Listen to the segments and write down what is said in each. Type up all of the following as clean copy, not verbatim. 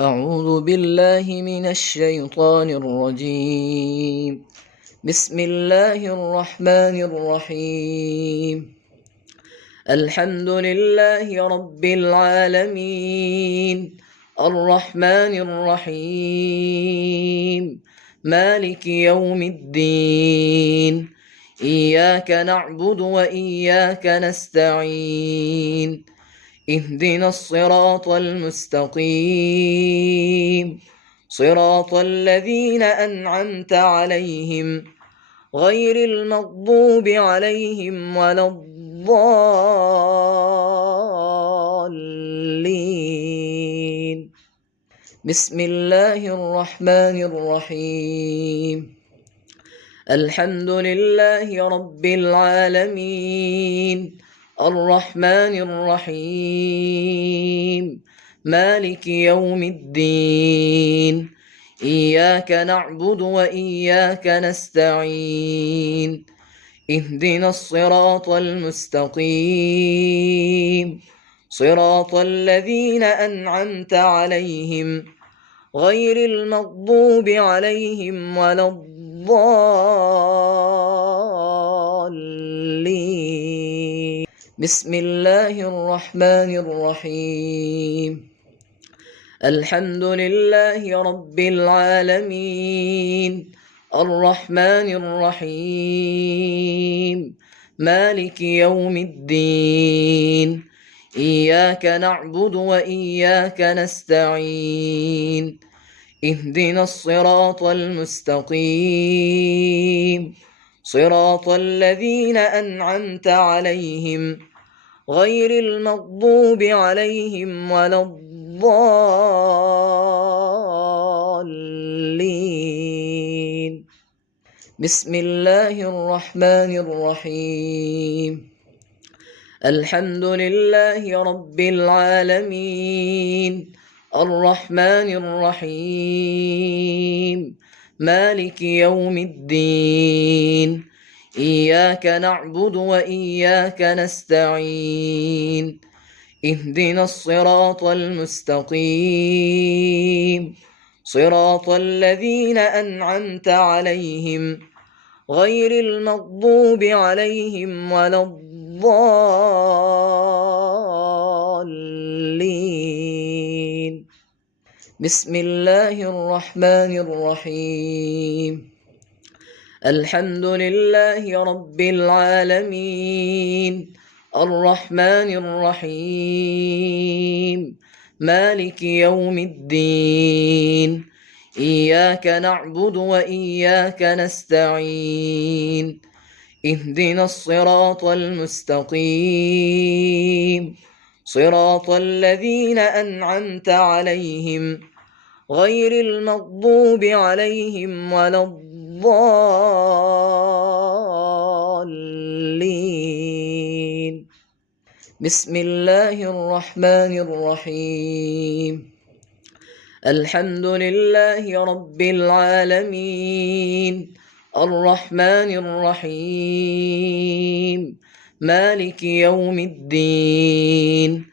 أعوذ بالله من الشيطان الرجيم. بسم الله الرحمن الرحيم. الحمد لله رب العالمين، الرحمن الرحيم، مالك يوم الدين. إياك نعبد وإياك نستعين. اهدنا الصراط المستقيم، صراط الذين أنعمت عليهم غير المغضوب عليهم ولا الضالين. بسم الله الرحمن الرحيم. الحمد لله رب العالمين، الرحمن الرحيم، مالك يوم الدين. إياك نعبد وإياك نستعين. اهدنا الصراط المستقيم، صراط الذين أنعمت عليهم غير المغضوب عليهم ولا الضالين. بسم الله الرحمن الرحيم. الحمد لله رب العالمين، الرحمن الرحيم، مالك يوم الدين. إياك نعبد وإياك نستعين. اهدنا الصراط المستقيم، صراط الذين أنعمت عليهم غير المغضوب عليهم ولا الضالين. بسم الله الرحمن الرحيم. الحمد لله رب العالمين، الرحمن الرحيم، مالك يوم الدين. إياك نعبد وإياك نستعين. اهدنا الصراط المستقيم، صراط الذين أنعمت عليهم غير المغضوب عليهم ولا الضالين. بسم الله الرحمن الرحيم. الحمد لله رب العالمين، الرحمن الرحيم، مالك يوم الدين. إياك نعبد وإياك نستعين. اهدنا الصراط المستقيم، صراط الذين أنعمت عليهم غير المغضوب عليهم ولا الضالين. بسم الله الرحمن الرحيم. الحمد لله رب العالمين، الرحمن الرحيم، مالك يوم الدين.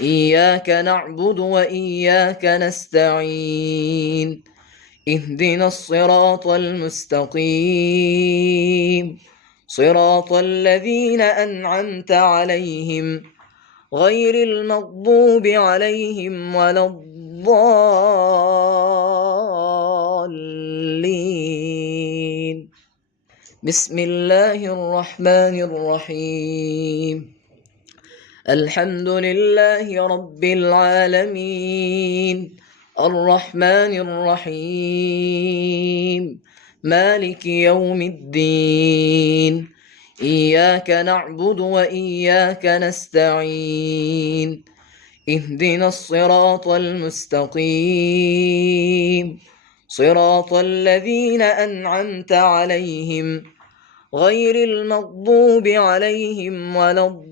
إياك نعبد وإياك نستعين. اهدنا الصراط المستقيم، صراط الذين أنعمت عليهم غير المغضوب عليهم ولا الضالين. بسم الله الرحمن الرحيم. الحمد لله رب العالمين، الرحمن الرحيم، مالك يوم الدين. إياك نعبد وإياك نستعين. اهدنا الصراط المستقيم، صراط الذين أنعمت عليهم غير المغضوب عليهم ولا الضالين.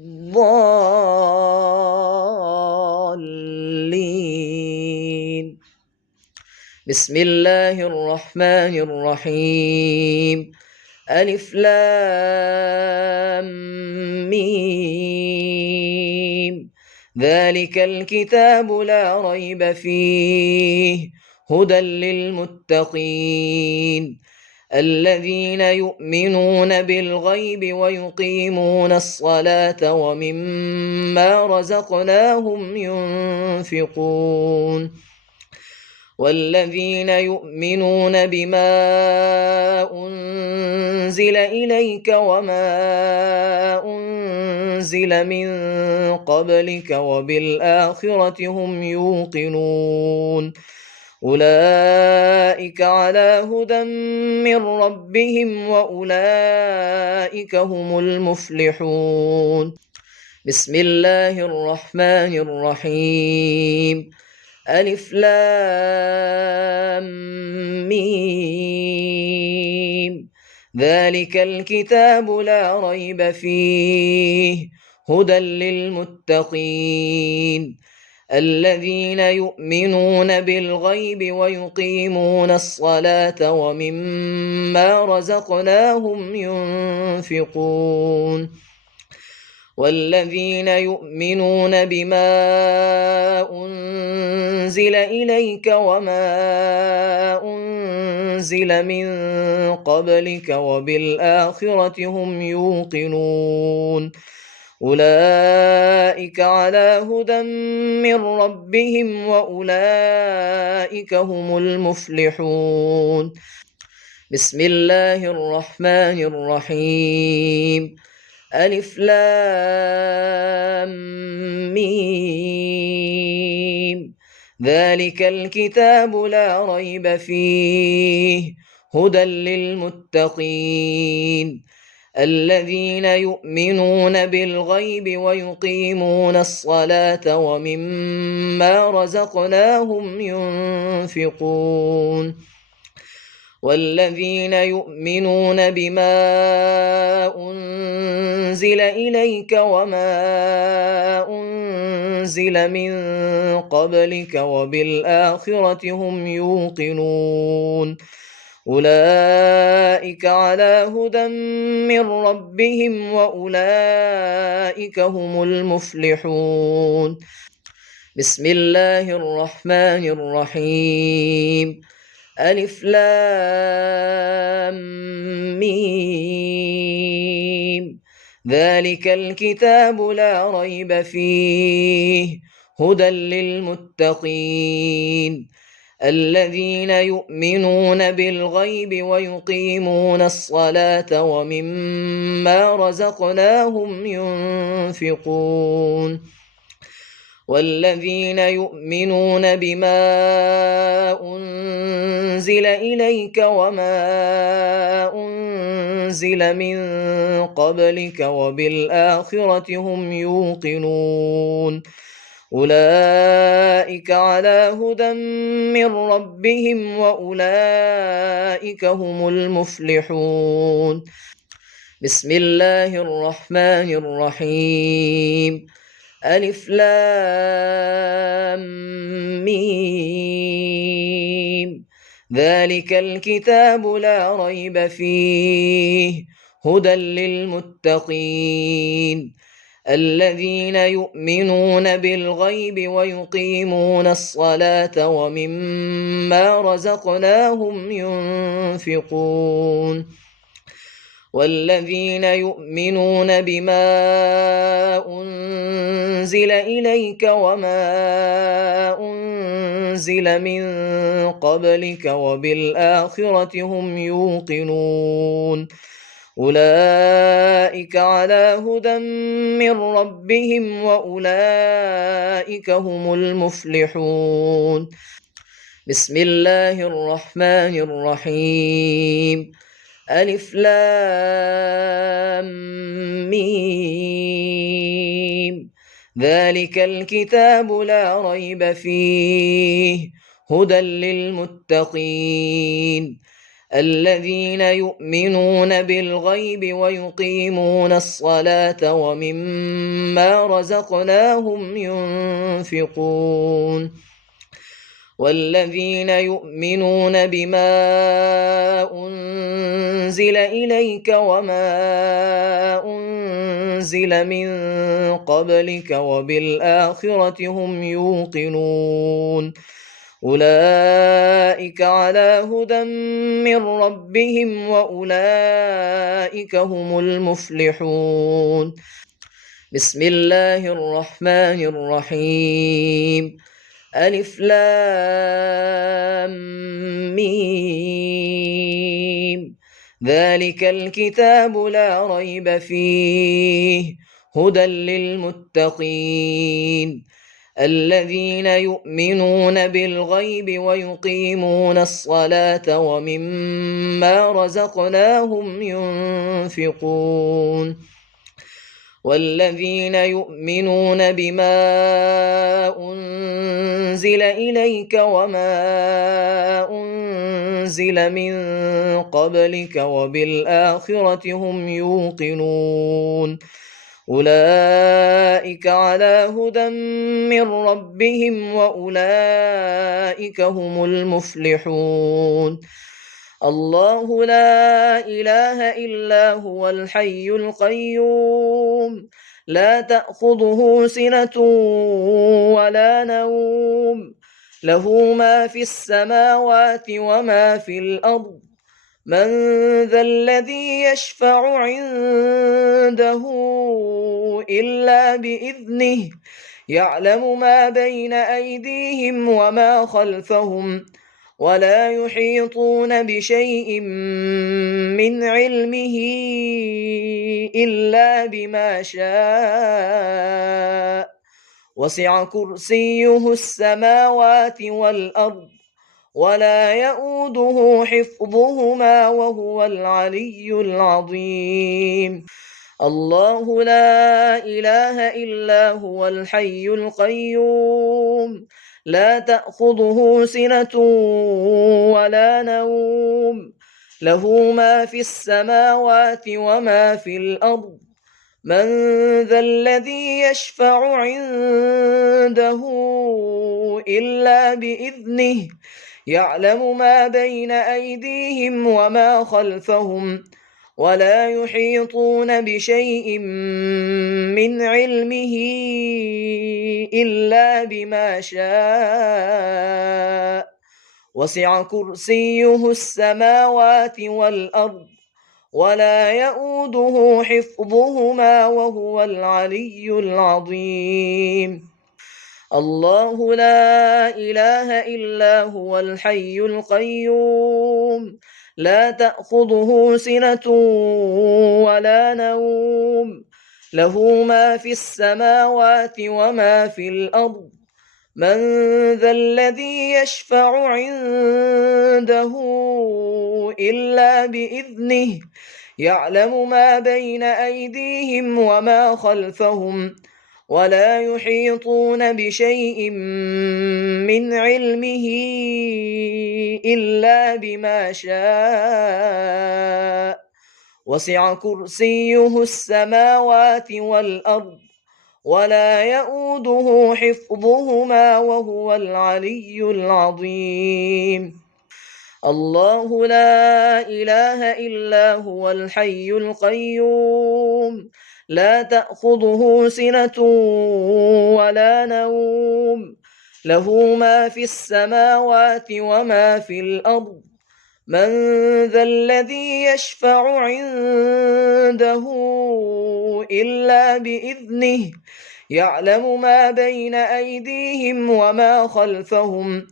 بسم الله الرحمن الرحيم. ألف لام ميم. ذلك الكتاب لا ريب فيه هدى للمتقين الذين يؤمنون بالغيب ويقيمون الصلاة ومما رزقناهم ينفقون والذين يؤمنون بما أنزل إليك وما أنزل من قبلك وبالآخرة هم يوقنون أولئك على هدى من ربهم وأولئك هم المفلحون بسم الله الرحمن الرحيم ألف لام ميم ذلك الكتاب لا ريب فيه هدى للمتقين الذين يؤمنون بالغيب ويقيمون الصلاة ومما رزقناهم ينفقون والذين يؤمنون بما أنزل إليك وما أنزل من قبلك وبالآخرة هم يوقنون أولئك على هدى من ربهم وأولئك هم المفلحون بسم الله الرحمن الرحيم ألف لام ميم ذلك الكتاب لا ريب فيه هدى للمتقين الذين يؤمنون بالغيب ويقيمون الصلاة ومما رزقناهم ينفقون والذين يؤمنون بما أنزل إليك وما أنزل من قبلك وبالآخرة هم يوقنون أولئك على هدى من ربهم وأولئك هم المفلحون بسم الله الرحمن الرحيم ألف لام ميم ذلك الكتاب لا ريب فيه هدى للمتقين الذين يؤمنون بالغيب ويقيمون الصلاة ومما رزقناهم ينفقون والذين يؤمنون بما أنزل إليك وما أنزل من قبلك وبالآخرة هم يوقنون أولئك على هدى من ربهم وأولئك هم المفلحون بسم الله الرحمن الرحيم ألف لام ميم ذلك الكتاب لا ريب فيه هدى للمتقين الذين يؤمنون بالغيب ويقيمون الصلاة ومما رزقناهم ينفقون والذين يؤمنون بما أنزل إليك وما أنزل من قبلك وبالآخرة هم يوقنون أولئك على هدى من ربهم وأولئك هم المفلحون بسم الله الرحمن الرحيم ألف لام ميم ذلك الكتاب لا ريب فيه هدى للمتقين الذين يؤمنون بالغيب ويقيمون الصلاة ومما رزقناهم ينفقون والذين يؤمنون بما أنزل إليك وما أنزل من قبلك وبالآخرة هم يوقنون أولئك على هدى من ربهم وأولئك هم المفلحون. بسم الله الرحمن الرحيم. ألف لام ميم. ذلك الكتاب لا ريب فيه هدى للمتقين الذين يؤمنون بالغيب ويقيمون الصلاة ومما رزقناهم ينفقون والذين يؤمنون بما أنزل إليك وما أنزل من قبلك وبالآخرة هم يوقنون أولئك على هدى من ربهم وأولئك هم المفلحون. الله لا إله إلا هو الحي القيوم لا تأخذه سنة ولا نوم له ما في السماوات وما في الأرض من ذا الذي يشفع عنده إلا بإذنه يعلم ما بين أيديهم وما خلفهم ولا يحيطون بشيء من علمه إلا بما شاء وسع كرسيه السماوات والأرض ولا يؤوده حفظهما وهو العلي العظيم. الله لا إله إلا هو الحي القيوم لا تأخذه سنة ولا نوم له ما في السماوات وما في الأرض من ذا الذي يشفع عنده إلا بإذنه يعلم ما بين أيديهم وما خلفهم ولا يحيطون بشيء من علمه إلا بما شاء وسع كرسيه السماوات والأرض ولا يؤوده حفظهما وهو العلي العظيم. الله لا إله إلا هو الحي القيوم لا تأخذه سنة ولا نوم له ما في السماوات وما في الأرض من ذا الذي يشفع عنده إلا بإذنه يعلم ما بين أيديهم وما خلفهم ولا يحيطون بشيء من علمه إلا بما شاء وسع كرسيه السماوات والأرض ولا يؤوده حفظهما وهو العلي العظيم. الله لا إله إلا هو الحي القيوم لا تأخذه سنة ولا نوم، له ما في السماوات وما في الأرض. من ذا الذي يشفع عنده إلا بإذنه، يعلم ما بين أيديهم وما خلفهم،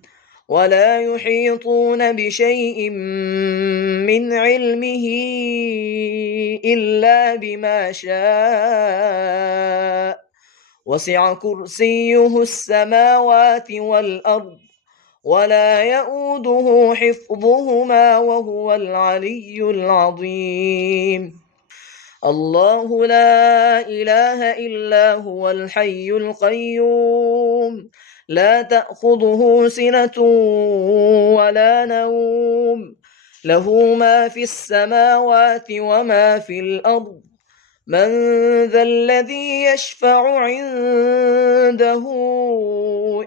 ولا يحيطون بشيء من علمه إلا بما شاء. وسع كرسيه السماوات والأرض، ولا يؤوده حفظهما وهو العلي العظيم. الله لا إله إلا هو الحي القيوم لا تأخذه سنة ولا نوم، له ما في السماوات وما في الأرض. من ذا الذي يشفع عنده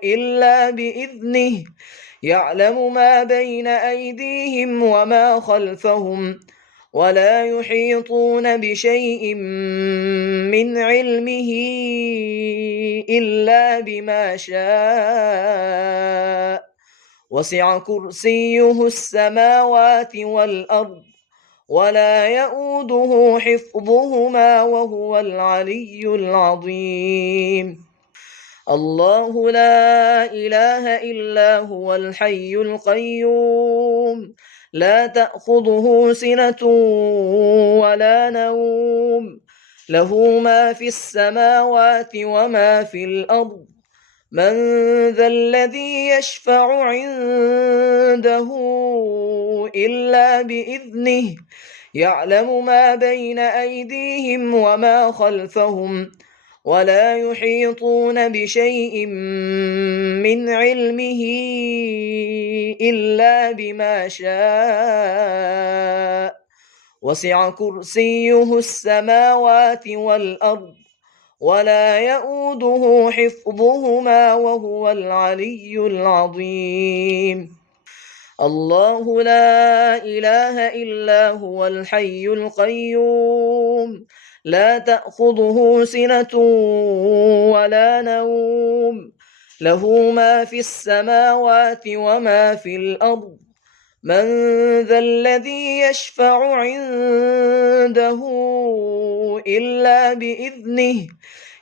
إلا بإذنه يعلم ما بين أيديهم وما خلفهم ولا يحيطون بشيء من علمه إلا بما شاء وسع كرسيه السماوات والأرض ولا يؤوده حفظهما وهو العلي العظيم الله لا إله إلا هو الحي القيوم لا تأخذه سنة ولا نوم له ما في السماوات وما في الأرض من ذا الذي يشفع عنده إلا بإذنه يعلم ما بين أيديهم وما خلفهم ولا يحيطون بشيء من علمه إلا بما شاء وسع كرسيه السماوات والأرض ولا يؤوده حفظهما وهو العلي العظيم الله لا إله إلا هو الحي القيوم لا تأخذه سنة ولا نوم له ما في السماوات وما في الأرض من ذا الذي يشفع عنده إلا بإذنه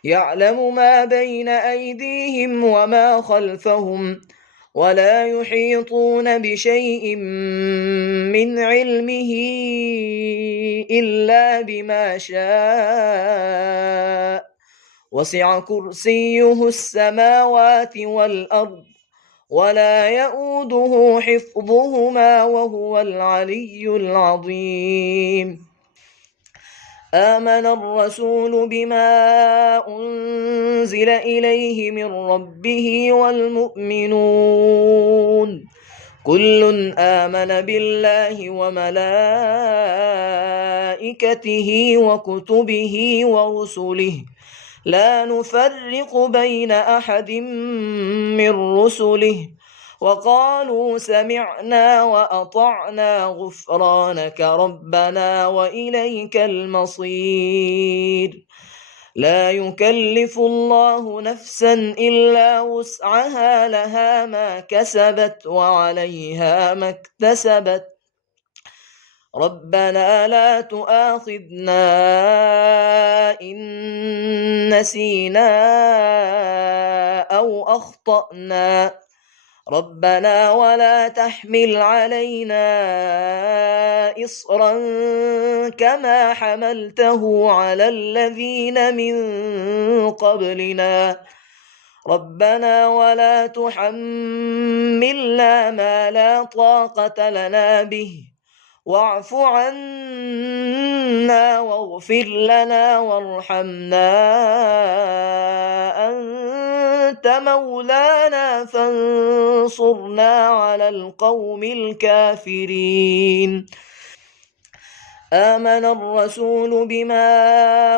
يعلم ما بين أيديهم وما خلفهم ولا يحيطون بشيء من علمه إلا بما شاء وسع كرسيه السماوات والأرض ولا يؤوده حفظهما وهو العلي العظيم آمن الرسول بما أنزل إليه من ربه والمؤمنون كل آمن بالله وملائكته وكتبه ورسله لا نفرق بين أحد من رسله وقالوا سمعنا وأطعنا غفرانك ربنا وإليك المصير لا يكلف الله نفسا إلا وسعها لها ما كسبت وعليها ما اكتسبت ربنا لا تؤاخذنا إن نسينا أو أخطأنا ربنا ولا تحمل علينا إصرا كما حملته على الذين من قبلنا ربنا ولا تحملنا ما لا طاقة لنا به واعف عنا واغفر لنا وارحمنا أنت مولانا فانصرنا على القوم الكافرين آمن الرسول بما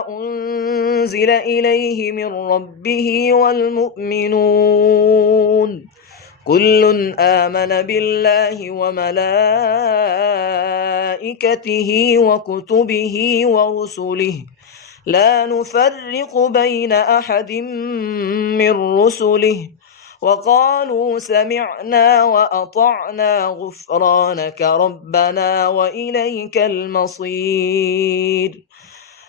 أنزل إليه من ربه والمؤمنون كل آمن بالله وملائكته وكتبه ورسله لا نفرق بين أحد من رسله وقالوا سمعنا وأطعنا غفرانك ربنا وإليك المصير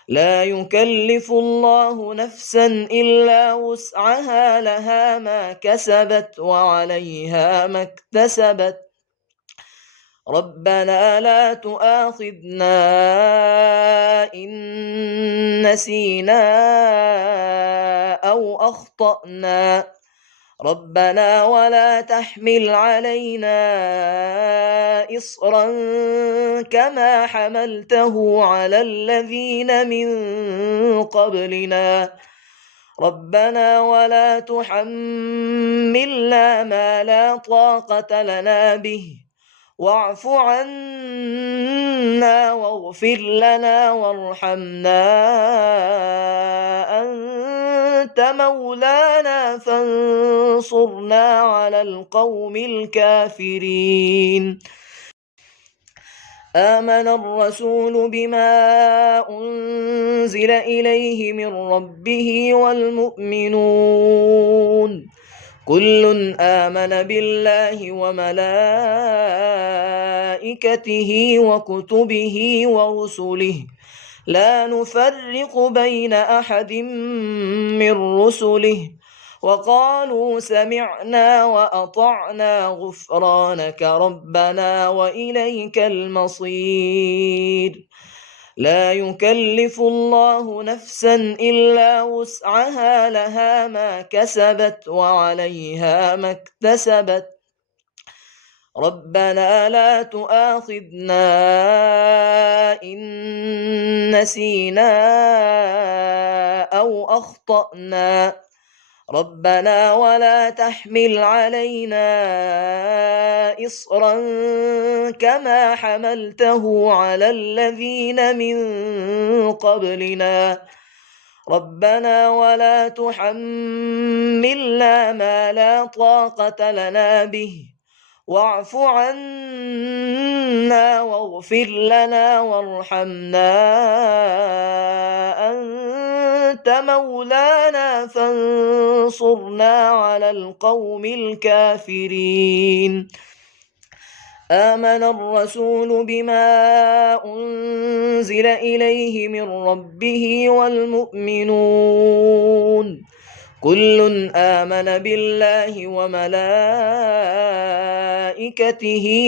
لا يكلف الله نفسا إلا وسعها لها ما كسبت وعليها ما اكتسبت ربنا لا تؤاخذنا إن نسينا أو أخطأنا ربنا ولا تحمل علينا إصرا كما حملته على الذين من قبلنا ربنا ولا تحملنا ما لا طاقة لنا به واعف عنا واغفر لنا وارحمنا أنت مولانا فانصرنا على القوم الكافرين. آمن الرسول بما أنزل إليه من ربه والمؤمنون كل آمن بالله وملائكته وكتبه ورسله لا نفرق بين أحد من رسله وقالوا سمعنا وأطعنا غفرانك ربنا وإليك المصير. لا يكلف الله نفسا إلا وسعها لها ما كسبت وعليها ما اكتسبت ربنا لا تؤاخذنا إن نسينا أو أخطأنا ربنا ولا تحمل علينا إصرا كما حملته على الذين من قبلنا ربنا ولا تحملنا ما لا طاقة لنا به واعف عنا واغفر لنا وارحمنا أنت مولانا فانصرنا على القوم الكافرين. آمن الرسول بما أنزل إليه من ربه والمؤمنون كل آمن بالله وملائكته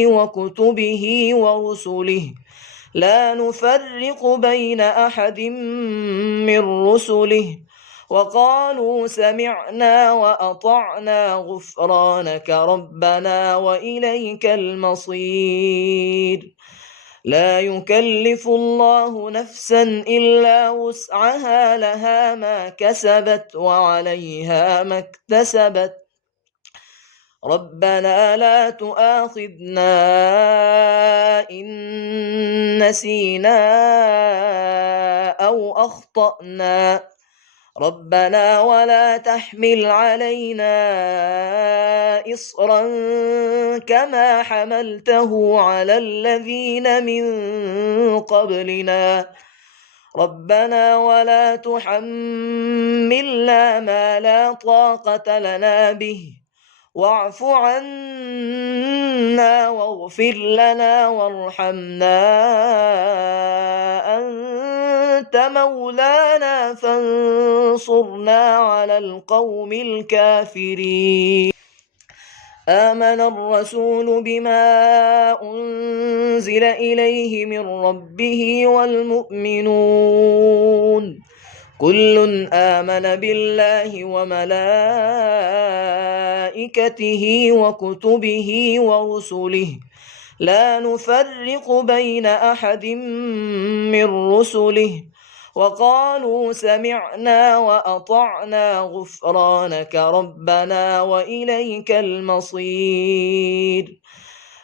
وكتبه ورسله لا نفرق بين أحد من رسله وقالوا سمعنا وأطعنا غفرانك ربنا وإليك المصير. لا يكلف الله نفسا إلا وسعها لها ما كسبت وعليها ما اكتسبت ربنا لا تؤاخذنا إن نسينا أو أخطأنا ربنا ولا تحمل علينا إصرا كما حملته على الذين من قبلنا ربنا ولا تحملنا ما لا طاقة لنا به واعف عنا واغفر لنا وارحمنا أنت مولانا فانصرنا على القوم الكافرين. آمن الرسول بما أنزل إليه من ربه والمؤمنون كل آمن بالله وملائكته وكتبه ورسله لا نفرق بين أحد من رسله وقالوا سمعنا وأطعنا غفرانك ربنا وإليك المصير.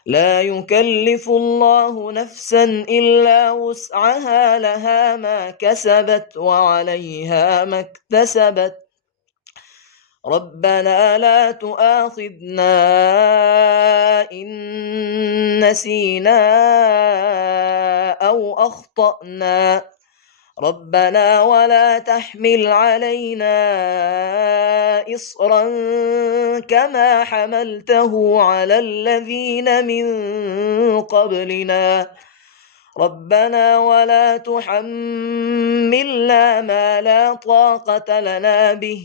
لا يكلف الله نفسا إلا وسعها لها ما كسبت وعليها ما اكتسبت ربنا لا تؤاخذنا إن نسينا أو أخطأنا ربنا ولا تحمل علينا إصرا كما حملته على الذين من قبلنا ربنا ولا تحملنا ما لا طاقة لنا به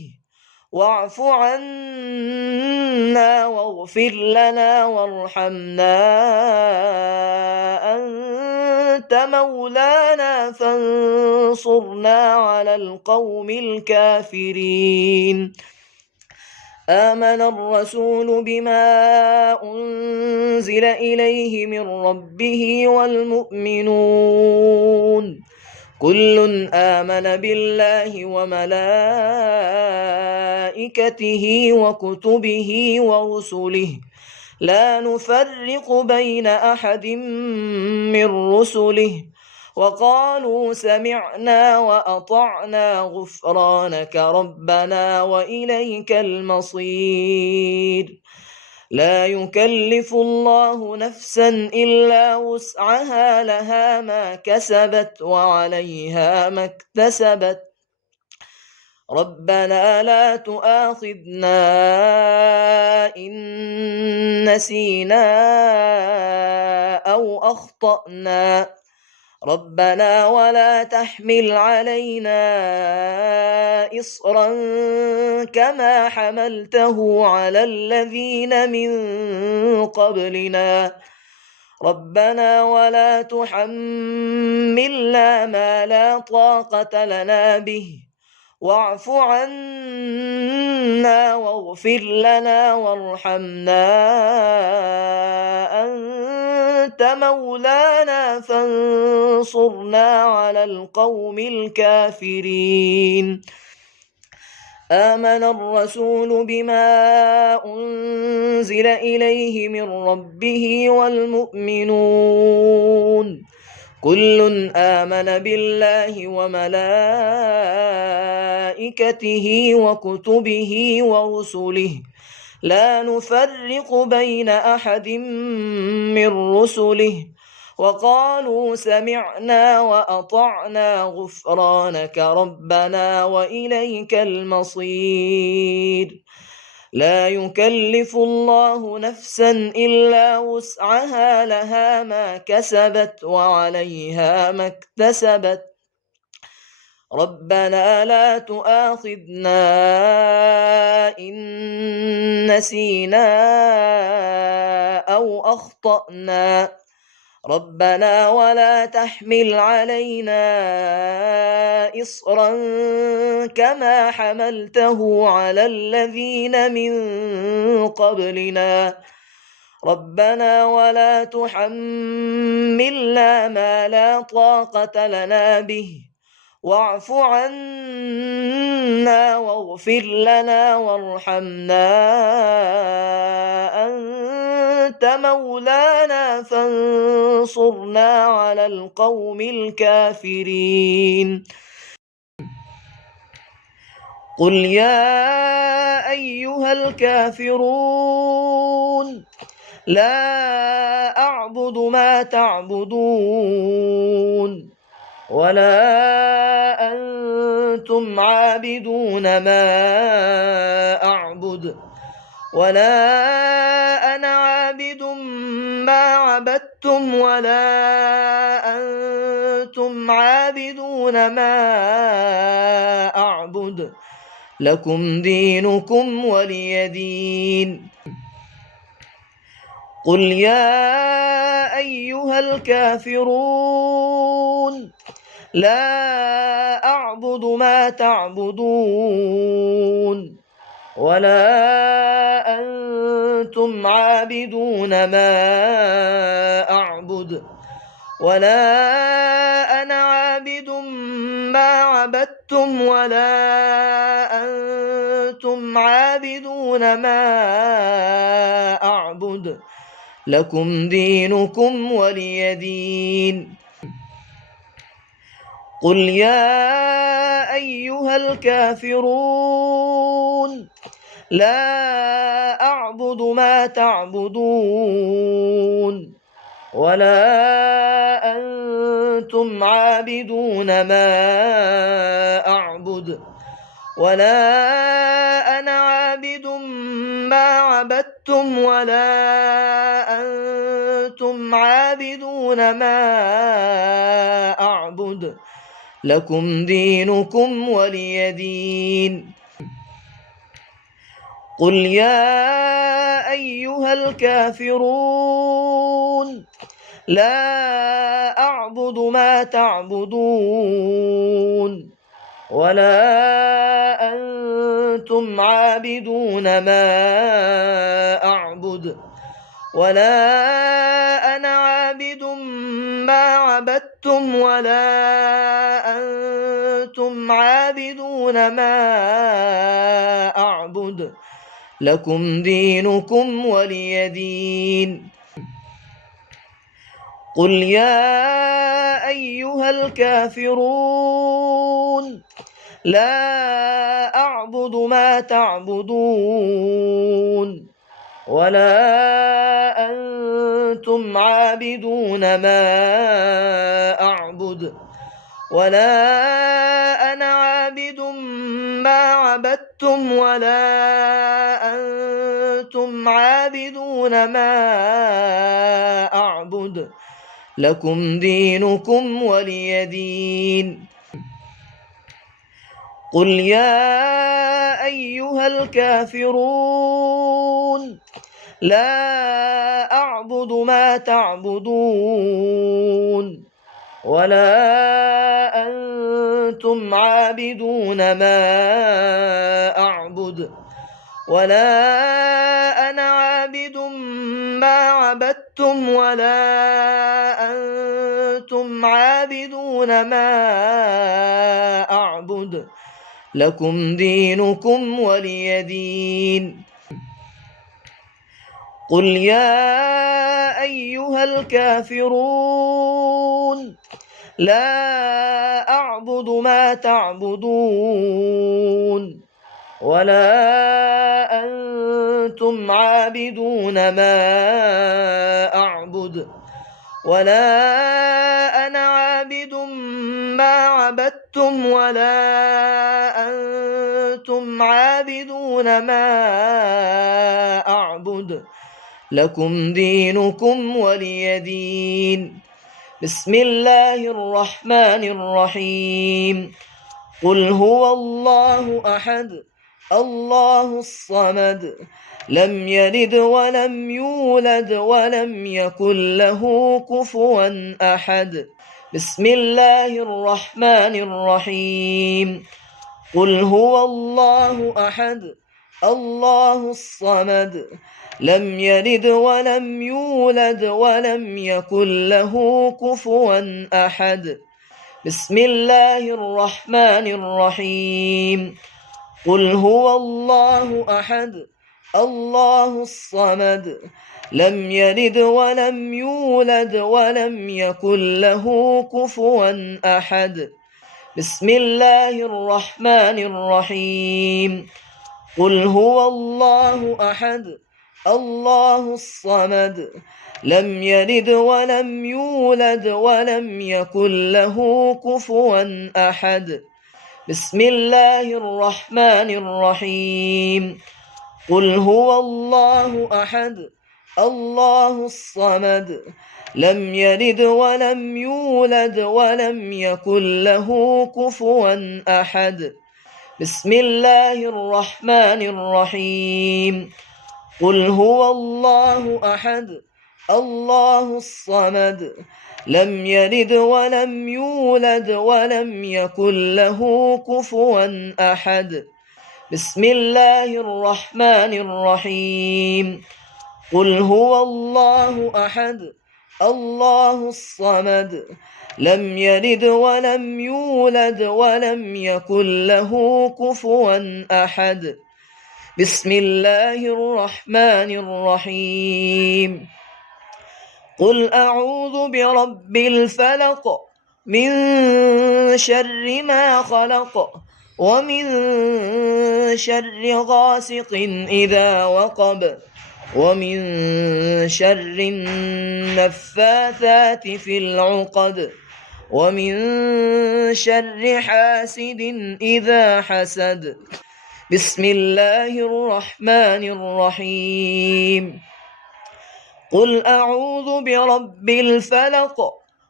واعف عنا واغفر لنا وارحمنا أنت مولانا فانصرنا على القوم الكافرين. آمن الرسول بما أنزل إليه من ربه والمؤمنون كل آمن بالله وملائكته وكتبه ورسله لا نفرق بين أحد من رسله وقالوا سمعنا وأطعنا غفرانك ربنا وإليك المصير. لا يكلف الله نفسا إلا وسعها لها ما كسبت وعليها ما اكتسبت ربنا لا تؤاخذنا إن نسينا أو أخطأنا ربنا ولا تحمل علينا إصرا كما حملته على الذين من قبلنا ربنا ولا تحملنا ما لا طاقة لنا به واعف عنا واغفر لنا وارحمنا أنت مولانا فانصرنا على القوم الكافرين. آمن الرسول بما أنزل إليه من ربه والمؤمنون كل آمن بالله وملائكته وكتبه ورسله لا نفرق بين أحد من رسله وقالوا سمعنا وأطعنا غفرانك ربنا وإليك المصير. لا يكلف الله نفسا إلا وسعها لها ما كسبت وعليها ما اكتسبت ربنا لا تؤاخذنا إن نسينا أو أخطأنا ربنا ولا تحمل علينا إصرا كما حملته على الذين من قبلنا ربنا ولا تحملنا ما لا طاقة لنا به واعف عنا واغفر لنا وارحمنا أنت مولانا فانصرنا على القوم الكافرين. قل يا أيها الكافرون لا أعبد ما تعبدون ولا أنتم عابدون ما أعبد ولا أنا عابد ما عبدتم ولا أنتم عابدون ما أعبد لكم دينكم ولي دين. قل يا أيها الكافرون لا أعبد ما تعبدون ولا أنتم عابدون ما أعبد ولا أنا عابد ما عبدتم ولا أنتم عابدون ما أعبد لكم دينكم ولي دين. قل يا أيها الكافرون لا أعبد ما تعبدون ولا أنتم عابدون ما أعبد ولا أنا عابد ما عبدتم ولا أنتم عابدون ما أعبد لكم دينكم ولي دين. قل يا أيها الكافرون لا أعبد ما تعبدون ولا أنتم عابدون ما أعبد ولا أنا عابد ما عبدتم ولا أنتم عابدون ما أعبد لكم دينكم ولي دين. قل يا أيها الكافرون لا أعبد ما تعبدون ولا أنتم عابدون ما أعبد ولا أنا عابد ما عبدتم ولا أنتم عابدون ما أعبد لكم دينكم ولي دين. قل يا أيها الكافرون لا أعبد ما تعبدون ولا أنتم عابدون ما أعبد ولا أنا عابد ما عبدتم ولا أنتم عابدون ما أعبد لكم دينكم ولي دين. قل يا أيها الكافرون لا أعبد ما تعبدون ولا أنتم عابدون ما أعبد ولا أنا عابد ما عبدتم ولا أنتم عابدون ما أعبد لكم دينكم ولي دين. بسم الله الرحمن الرحيم. قل هو الله أحد الله الصمد لم يلد ولم يولد ولم يكن له كفوا أحد. بسم الله الرحمن الرحيم. قل هو الله أحد الله الصمد لم يلد ولم يولد ولم يكن له كفوا أحد. بسم الله الرحمن الرحيم. قل هو الله أحد الله الصمد لم يلد ولم يولد ولم يكن له كفوا أحد. بسم الله الرحمن الرحيم. قل هو الله أحد الله الصمد لم يلد ولم يولد ولم يكن له كفوا أحد. بسم الله الرحمن الرحيم. قل هو الله أحد الله الصمد لم يلد ولم يولد ولم يكن له كفوا أحد. بسم الله الرحمن الرحيم. قل هو الله أحد الله الصمد لم يلد ولم يولد ولم يكن له كفوا أحد. بسم الله الرحمن الرحيم. قل هو الله أحد الله الصمد لم يلد ولم يولد ولم يكن له كفوا أحد. بسم الله الرحمن الرحيم. قل أعوذ برب الفلق من شر ما خلق ومن شر غاسق إذا وقب ومن شر النفاثات في العقد ومن شر حاسد إذا حسد. بسم الله الرحمن الرحيم. قل أعوذ برب الفلق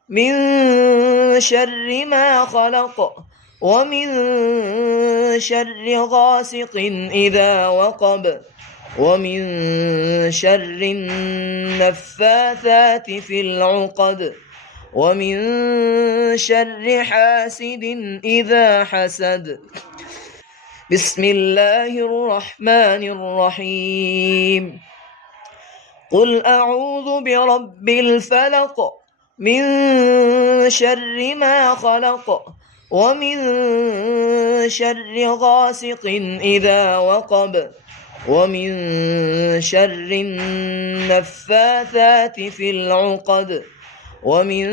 من شر ما خلق ومن شر غاسق إذا وقب ومن شر النفاثات في العقد ومن شر حاسد إذا حسد. بسم الله الرحمن الرحيم. قل أعوذ برب الفلق من شر ما خلق ومن شر غاسق إذا وقب ومن شر النفاثات في العقد ومن شر حاسد إذا حسد. بسم الله الرحمن الرحيم. ومن شر النفاثات في العقد ومن شر حاسد إذا حسد. بسم الله الرحمن الرحيم. قل أعوذ برب الفلق من شر ما خلق ومن شر غاسق إذا وقب ومن شر النفاثات في العقد ومن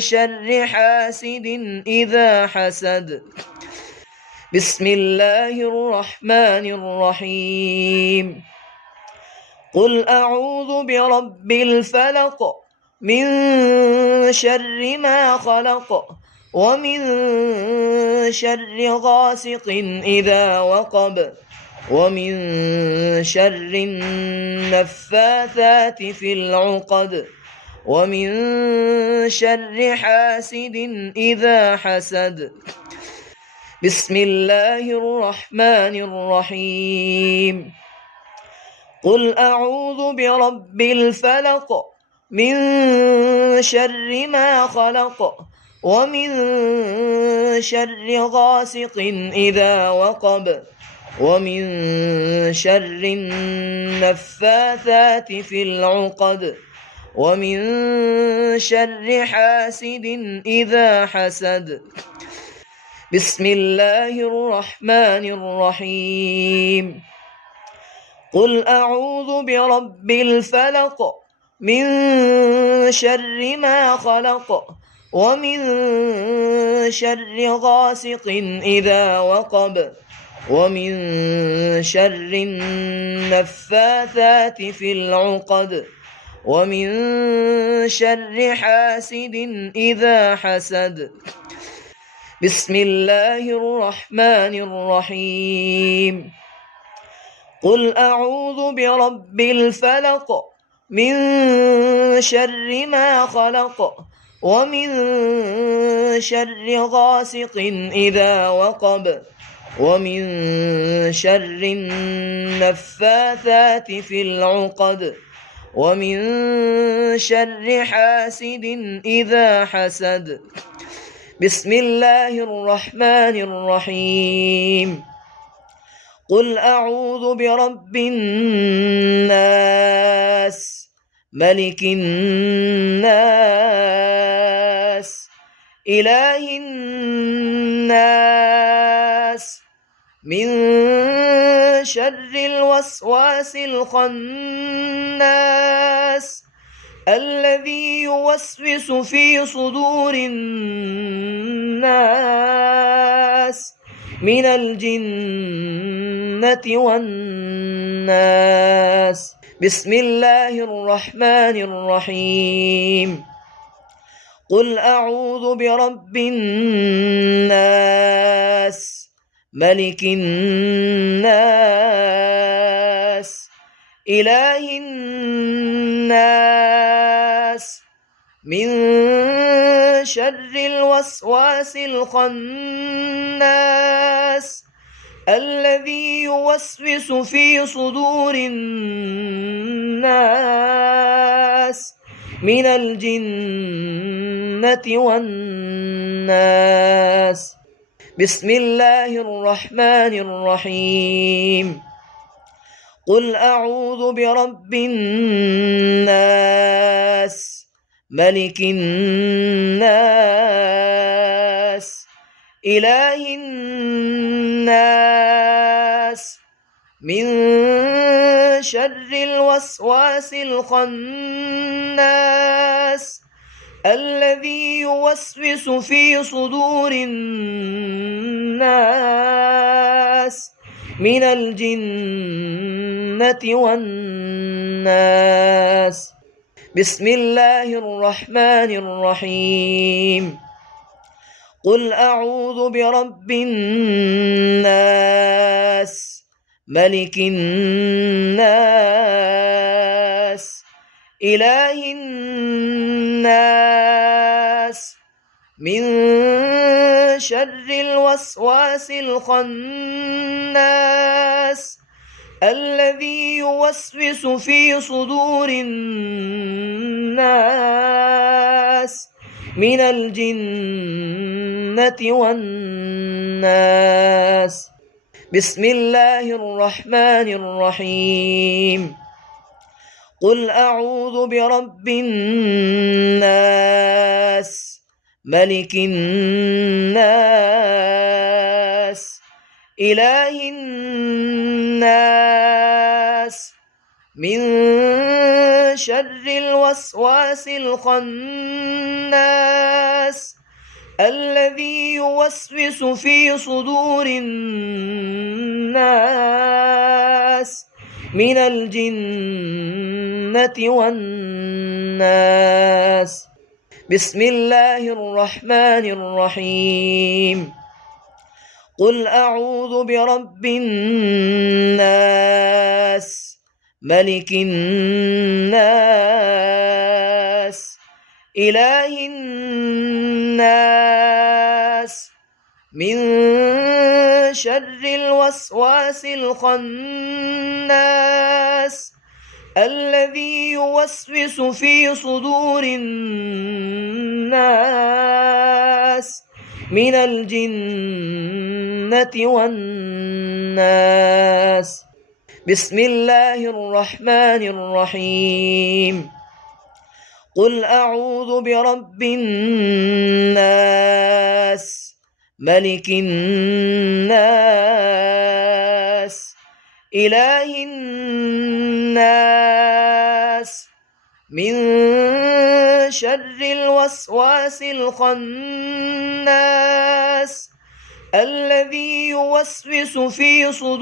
شر حاسد إذا حسد. بسم الله الرحمن الرحيم. قل أعوذ برب الفلق من شر ما خلق ومن شر غاسق إذا وقب ومن شر النفاثات في العقد ومن شر حاسد إذا حسد. بسم الله الرحمن الرحيم. قل أعوذ برب الفلق من شر ما خلق ومن شر غاسق إذا وقب ومن شر النفاثات في العقد ومن شر حاسد إذا حسد. بسم الله الرحمن الرحيم. قل أعوذ برب الفلق من شر ما خلق ومن شر غاسق إذا وقب ومن شر النفاثات في العقد ومن شر حاسد إذا حسد. بسم الله الرحمن الرحيم. قل أعوذ برب الفلق من شر ما خلق ومن شر غاسق إذا وقب ومن شر النفاثات في العقد ومن شر حاسد إذا حسد. بسم الله الرحمن الرحيم. قل أعوذ برب الناس ملك الناس إله الناس من شر الوسواس الخناس الذي يوسوس في صدور الناس من الجنة والناس. بسم الله الرحمن الرحيم. قل أعوذ برب الناس ملك الناس إله الناس من شر الوسواس الخناس الذي يوسوس في صدور الناس من الجنة والناس. بسم الله الرحمن الرحيم. قل أعوذ برب الناس ملك الناس إله الناس من شر الوسواس الخناس الذي يوسوس في صدور الناس من الجنة والناس. بسم الله الرحمن الرحيم. قل أعوذ برب الناس ملك الناس إله الناس من شر الوسواس الخناس الذي يوسوس في صدور الناس من الجنة والناس. بسم الله الرحمن الرحيم. قل أعوذ برب الناس ملك الناس إله الناس من شر الوسواس الخناس الذي يوسوس في صدور الناس من الجنة والناس. بسم الله الرحمن الرحيم. قل أعوذ برب الناس ملك الناس إله الناس من شر الوسواس الخناس الذي يوسوس في صدور الناس من الجنة والناس. بسم الله الرحمن الرحيم. قل أعوذ برب الناس ملك الناس إله الناس من شر الوسواس الخناس الذي يوسوس في صدور